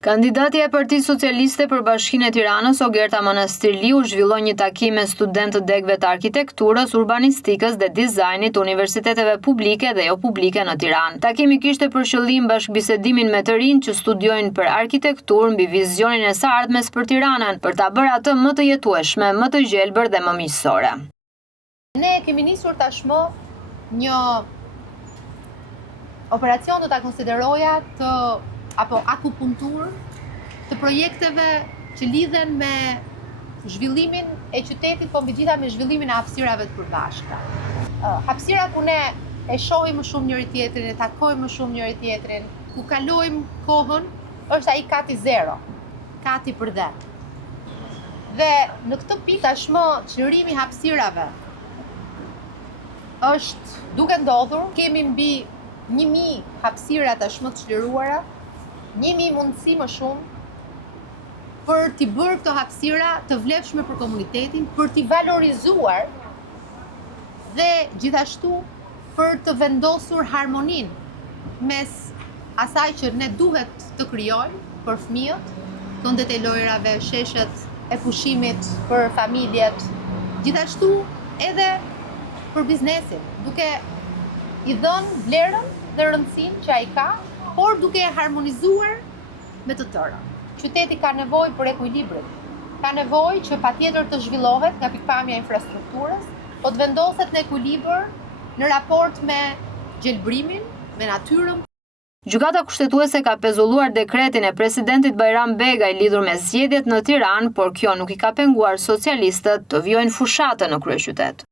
Kandidati e Partisë Socialiste për Bashkinë e Tiranës, Ogerta Manastirliu, zhvilloi një takim me studentët degëve të arkitekturës, urbanistikës dhe dizajnit të universiteteve publike dhe jo publike në Tiranë. Takimi kishte për qëllim bashkëbisedimin me të rinj që studiojnë për arkitekturë mbi vizionin e së ardhmes për Tiranën, për ta bërë atë më të jetueshme, më të gjelbër dhe më miqësore. Ne kemi nisur tashmë një operacion do ta konsideroja apo akupunktur të projekteve që lidhen me zhvillimin e qytetit, po mbi gjitha me zhvillimin e hapësirave të përbashkëta. Hapësira ku ne e shohim më shumë njëri tjetrin, e takojmë më shumë njëri tjetrin, ku kalojmë kohën, është ai kati zero, kati për dhe. Dhe në këtë pikë tashmë çlirimi i hapësirave është duke ndodhur, kemi mbi 1000 hapësira tashmë të çliruara, 1000 mundësi më shumë për t'i bërë këto hapësira të vlefshme për komunitetin, për t'i valorizuar dhe gjithashtu për të vendosur harmonin mes asaj që ne duhet të krijojmë për fëmijët, këndet e lojrave, sheshet e pushimit për familjet, gjithashtu edhe për biznesin, duke i dhënë vlerën dhe rëndësinë që ai ka, por duke e harmonizuar me të tëra. Qyteti ka nevojë për ekuilibrin, ka nevojë që patjetër të zhvillohet nga pikpamja e infrastrukturës, po të vendoset në ekuilibër në raport me gjelbrimin, me natyrën. Gjykata kushtetuese ka pezulluar dekretin e presidentit Bajram Begaj lidhur me zgjedhjet në Tiranë, por kjo nuk i ka penguar socialistët të vijojnë fushatën në kryeqytet.